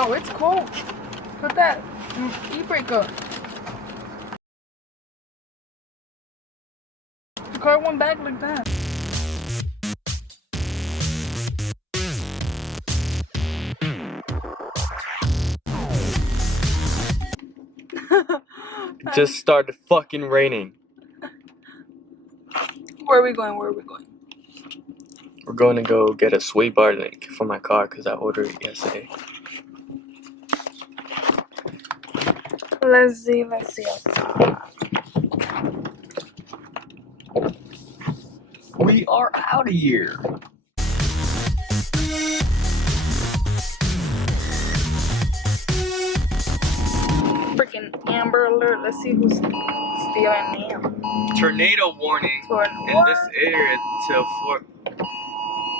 Yo, it's cold. Put that e-brake up. The car went back like that. It just started fucking raining. Where are we going? Where are we going? We're going to go get a sway bar link for my car because I ordered it yesterday. Let's see outside. We are out of here. Freaking Amber Alert. Let's see who's stealing now. Tornado warning in this area till 4.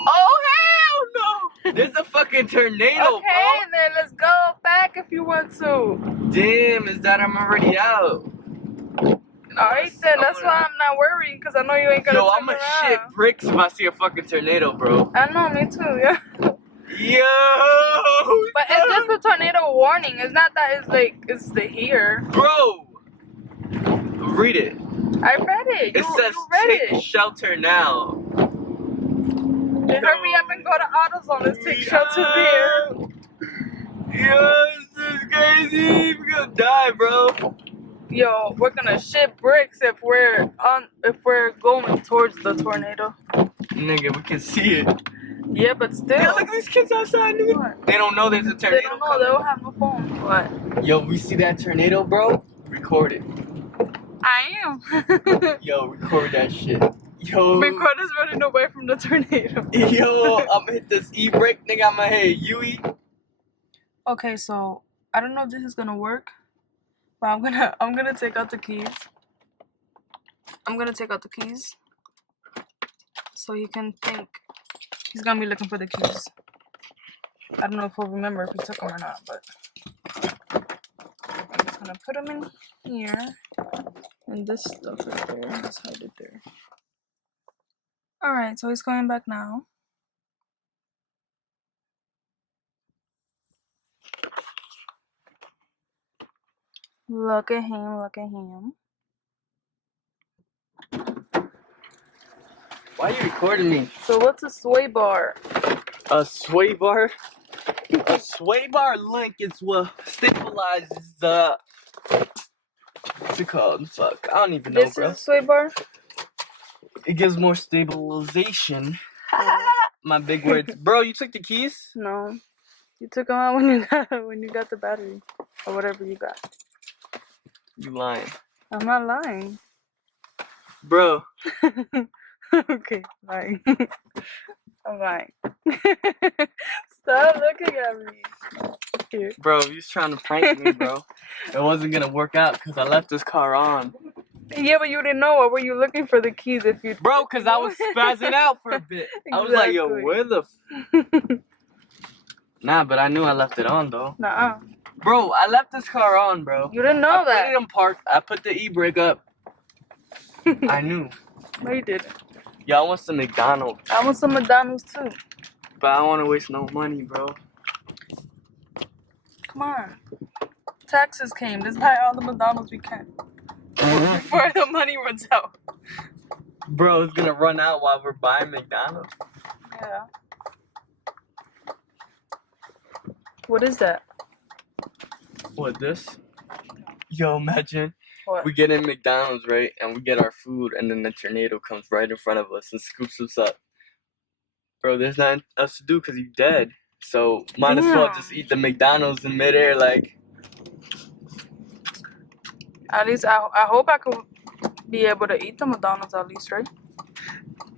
Oh hell no! There's a fucking tornado, okay, bro. then let's go back if you want to. Damn, is that I'm already out? Alright then, that's why I'm not worrying, because I know you ain't gonna Yo, turn I'ma around. shit bricks if I see a fucking tornado, bro. I know, me too, yeah. Yo! But it's just a tornado warning. It's not that it's like, it's the here. Bro! Read it. I read it. It says you read take it. shelter now. Then hurry up and go to AutoZone. Let's take shelter there. Yo, this is crazy. We're gonna die, bro. Yo, we're gonna shit bricks if we're going towards the tornado. Nigga, we can see it. Yeah, but still. Yeah, look at these kids outside, nigga. What? They don't know there's a tornado. They don't know. They don't have no phone. What? Yo, we see that tornado, bro? Record it. I am. Yo, record that shit. Yo. Record is running away from the tornado. Yo, I'm gonna hit this e-brake, nigga. I'm gonna hit Yui. Okay, so I don't know if this is gonna work, but I'm gonna take out the keys. I'm gonna take out the keys so he can think he's gonna be looking for the keys. I don't know if he'll remember if he took them or not, but I'm just gonna put them in here, and this stuff right there. Let's hide it there. All right, so he's coming back now. Look at him, look at him. Why are you recording me? So what's a sway bar? A sway bar? A sway bar link is what stabilizes the... What's it called? Fuck, I don't even know, This bro. is a sway bar? It gives more stabilization. My big words. Bro, you took the keys? No. You took them out when you got the battery. Or whatever you got. You lying. I'm not lying. Bro. Okay, lying. I'm lying. Stop looking at me. Here. Bro, you was trying to prank me, bro. It wasn't gonna work out because I left this car on. Yeah, but you didn't know. What were you looking for the keys if you... Bro, because I was spazzing out for a bit. Exactly. I was like, yo, where the... Nah, but I knew I left it on, though. Nuh-uh. Bro, I left this car on, bro. You didn't know that. I put it in park. I put the e-brake up. I knew. No, you didn't. Yeah, I want some McDonald's. I want some McDonald's, too. But I don't want to waste no money, bro. Come on. Taxes came. Let's buy all the McDonald's we can. Before the money runs out. Bro, it's gonna run out while we're buying McDonald's. Yeah. What is that? What, this? Yo, imagine What? we get in McDonald's, right? And we get our food, and then the tornado comes right in front of us and scoops us up. Bro, there's nothing else to do because you're dead. So, might as well just eat the McDonald's in midair, like... At least, I hope I could be able to eat the McDonald's at least, right?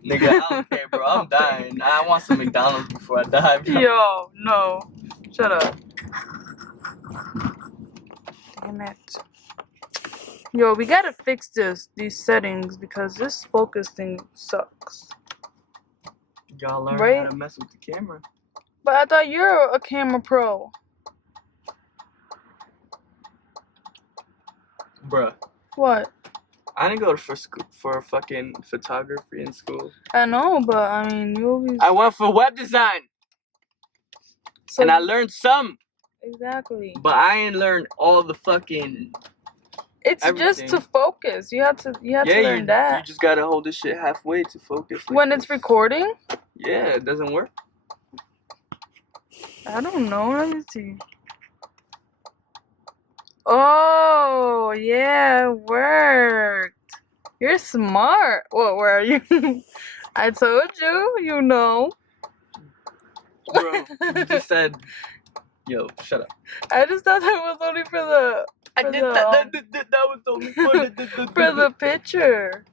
Nigga, I don't care, bro. I'm dying. I want some McDonald's before I die, bro. Yo, no. Shut up. Damn it. Yo, we gotta fix these settings, because this focus thing sucks. Y'all learn Right? how to mess with the camera. But I thought you're a camera pro. Bruh. What? I didn't go for fucking photography in school. I know, but I mean, you always... I went for web design. So and I learned some. Exactly. But I ain't learned all the fucking. It's everything. just to focus. You have to learn that. You just gotta hold this shit halfway to focus. Like when it's recording? Yeah, it doesn't work. I don't know. Let me see. Oh, yeah, it worked. You're smart. What were you? I told you, you know. Bro, you just said, yo, shut up. I just thought that was only for the. I did that. That was only for for the picture.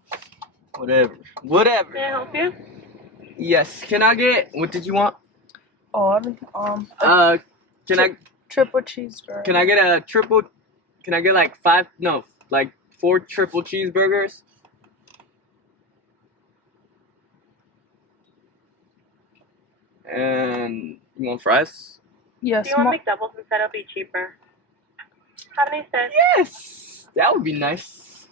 Whatever. Can I help you? Yes. Can I get? What did you want? Oh, Can I? triple cheeseburger. Can I get a triple? Can I get like 4 triple cheeseburgers? And you want fries? Yes. Do you want McDoubles instead? It'll be cheaper. Have a nice day. Yes, that would be nice.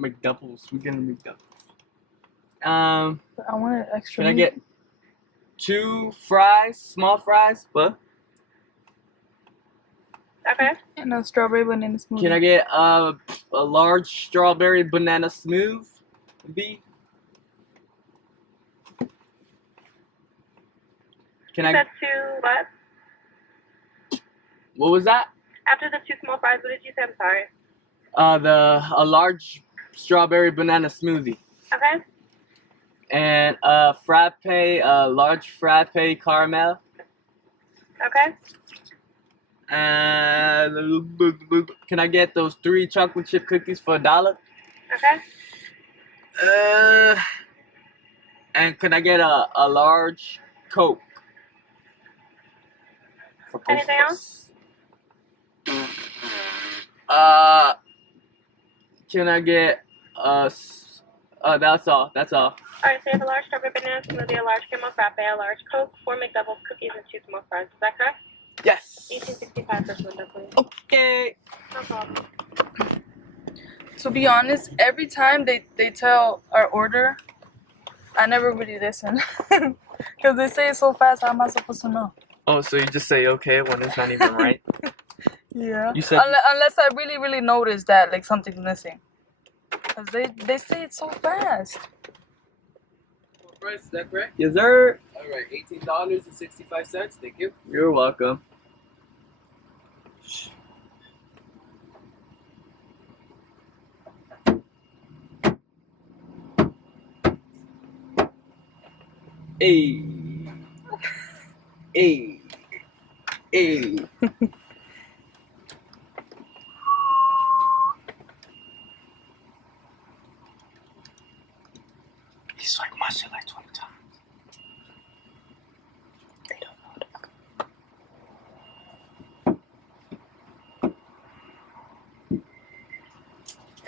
McDoubles. We're getting McDoubles. I wanted extra. Can I get 2 fries, small fries, but? Okay. And a strawberry banana smoothie. Can I get a large strawberry banana smoothie? Can I? That's 2 what? What was that? After the 2 small fries, what did you say? I'm sorry. A large strawberry banana smoothie. Okay. And a large frappe caramel. Okay. And can I get those 3 chocolate chip cookies for $1? Okay. And can I get a large Coke? For both Anything of us? Can I get that's all. That's all. Alright, so you have a large strawberry banana smoothie, a large caramel frappe, a large Coke, 4 McDoubles, cookies, and 2 small fries. Is that correct? Yes. 1865 first window, please. Okay. No problem. To be honest, every time they tell our order, I never really listen. Because they say it so fast, how am I supposed to know? Oh, so you just say okay when it's not even right? Yeah. You said unless I really, really notice that like something's missing. Because they say it so fast. Price, is that correct? Yes, sir. Alright, $18.65. Thank you. You're welcome. Hey. Hey. Hey. He's like my shit like 20 times. They don't know that.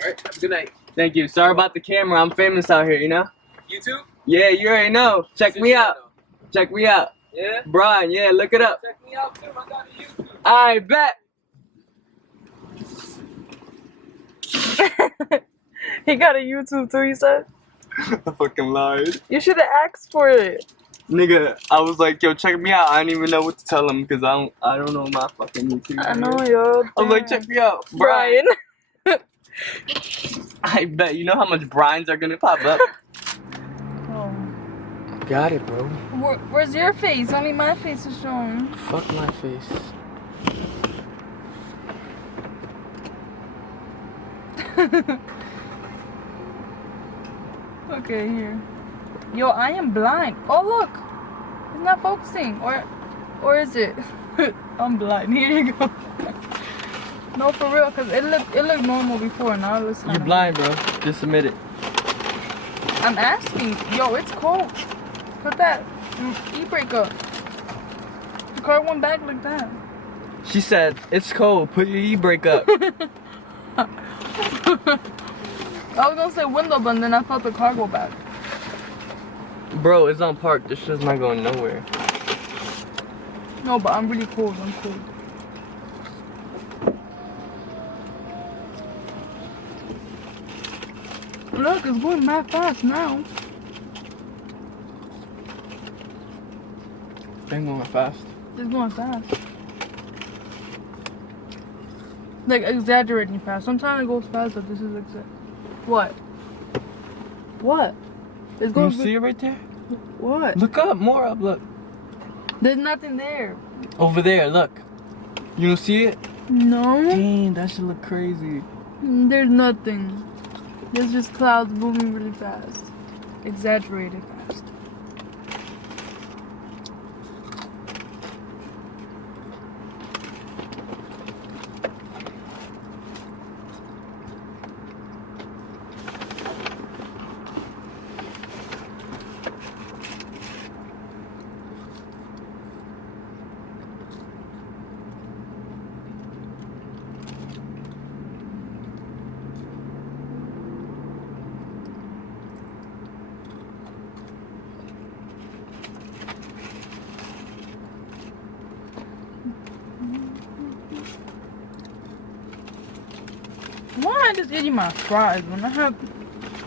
Alright, have a good night. Thank you. Sorry about the camera. I'm famous out here, you know? You too? Yeah, you already know. Check me out. Check me out. Yeah? Brian, yeah, look it up. Check me out too. I got a YouTube. I bet. He got a YouTube too, he said? I fucking lied. You should have asked for it. Nigga, I was like, yo, check me out. I didn't even know what to tell him because I don't know my fucking YouTube. I know, yo. I was like, check me out. Brian. I bet. You know how much Brian's are gonna pop up? Oh. Got it, bro. Where's your face? Only my face is showing. Fuck my face. Okay, here. Yo, I am blind. Oh, look. It's not focusing. Or is it? I'm blind. Here you go. No, for real, because it looked normal before. Now it looks You're blind, bro. Just admit it. I'm asking. Yo, it's cold. Put that e-brake up. The car went back like that. She said, it's cold. Put your e-brake up. I was gonna say window, but then I felt the car go back. Bro, it's on park. This shit's not going nowhere. No, but I'm really cold. I'm cold. Look, it's going mad fast now. Ain't going fast. It's going fast. Like exaggerating fast. Sometimes it goes fast, but this is what? What? It's You going. see it right there? What? Look up, more up, look. There's nothing there. Over there, look. You don't see it? No. Dang, that should look crazy. There's nothing. There's just clouds moving really fast. Exaggerated fast. Why am I just eating my fries when I have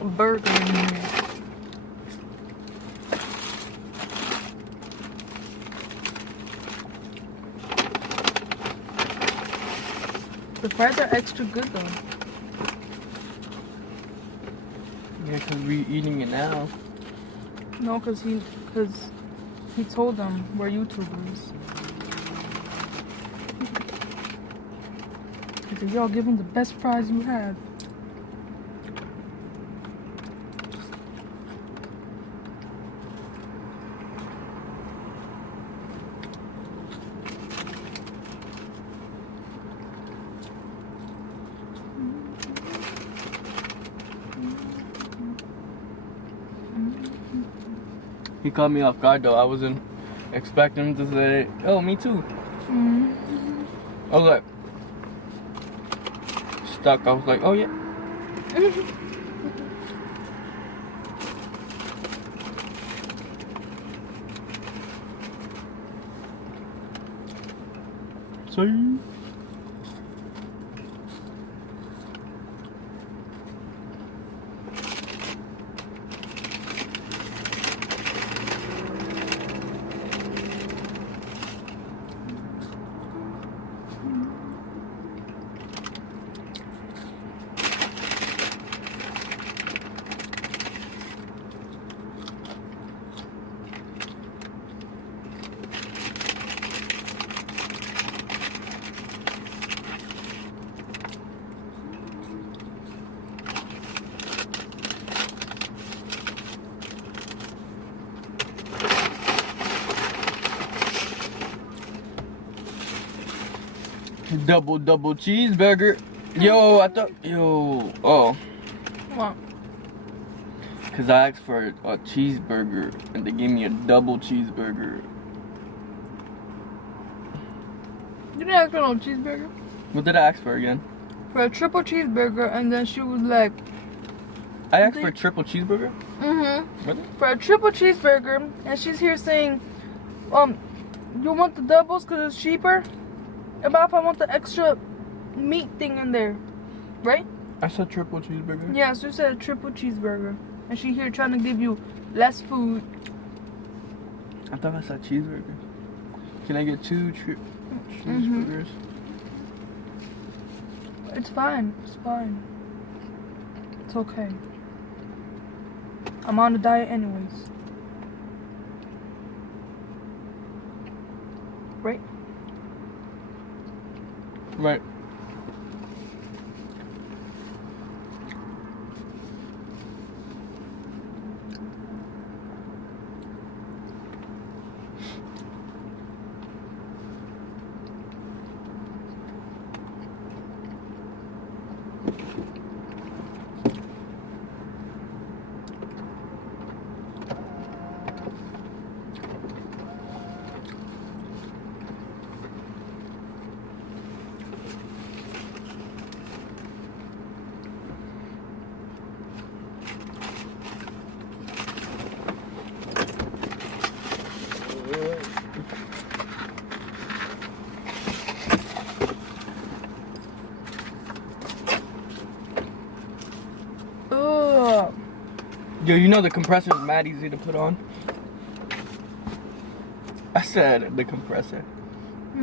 a burger in here? The fries are extra good though. Yeah, because we eating it now. No, cause he told them we're YouTubers. He said, y'all give him the best fries you have. He caught me off guard though. I wasn't expecting him to say, oh, me too. I was like, stuck. I was like, oh yeah. See? Double cheeseburger. Yo, I thought, oh. What? Cause I asked for a cheeseburger and they gave me a double cheeseburger. You didn't ask for no cheeseburger? What did I ask for again? For a triple cheeseburger, and then she was like, I asked for a triple cheeseburger? Really? For a triple cheeseburger, and she's here saying, you want the doubles because it's cheaper? About if I want the extra meat thing in there, right? I said triple cheeseburger. Yeah, so you said a triple cheeseburger, and she here trying to give you less food. I thought I said cheeseburger. Can I get two cheeseburgers? It's fine. It's fine. It's okay. I'm on a diet anyways. Right? Right. Ugh. Yo, you know the compressor is mad easy to put on? I said the compressor.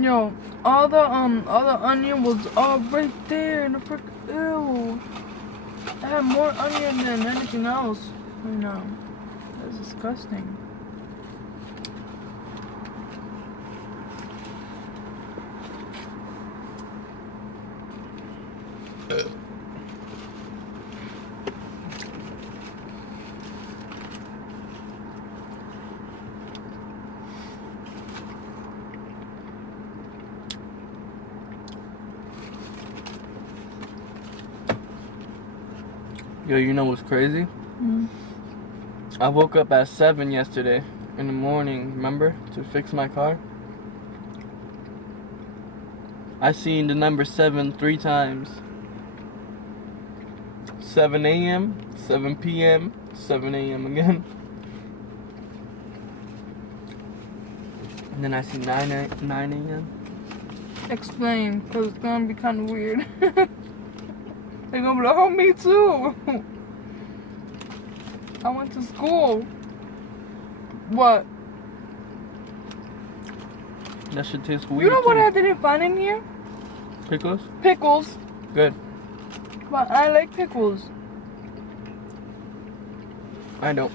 Yo, all the onion was all right there in the frick. Ew. I had more onion than anything else. You know, that's disgusting. Yo, you know what's crazy? I woke up at 7 yesterday in the morning, remember? To fix my car. I seen the number 7 3 times. 7 a.m., 7 p.m., 7 a.m. again. And then I see 9 a.m. Explain, because it's gonna be kind of weird. They're gonna be like, oh, me too. I went to school. What? That shit tastes weird. You know what too. I didn't find in here? Pickles? Pickles. Good. But I like pickles. I don't.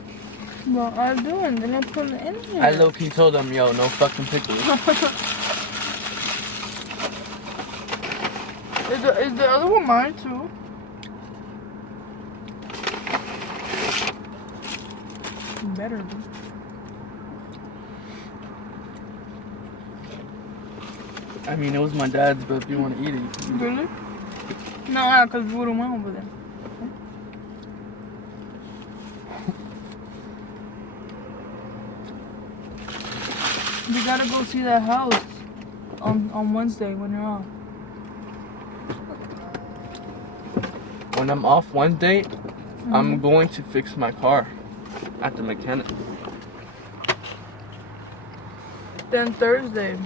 Well, I do, and then I put it in here. I low-key told them, yo, no fucking pickles. Is the other one mine too? Better be. I mean, it was my dad's, but if you want to eat it, you can eat it. Really? No, because we wouldn't want over there. We gotta go see that house on Wednesday when you're off. When I'm off Wednesday, I'm going to fix my car at the mechanic. Then Thursday.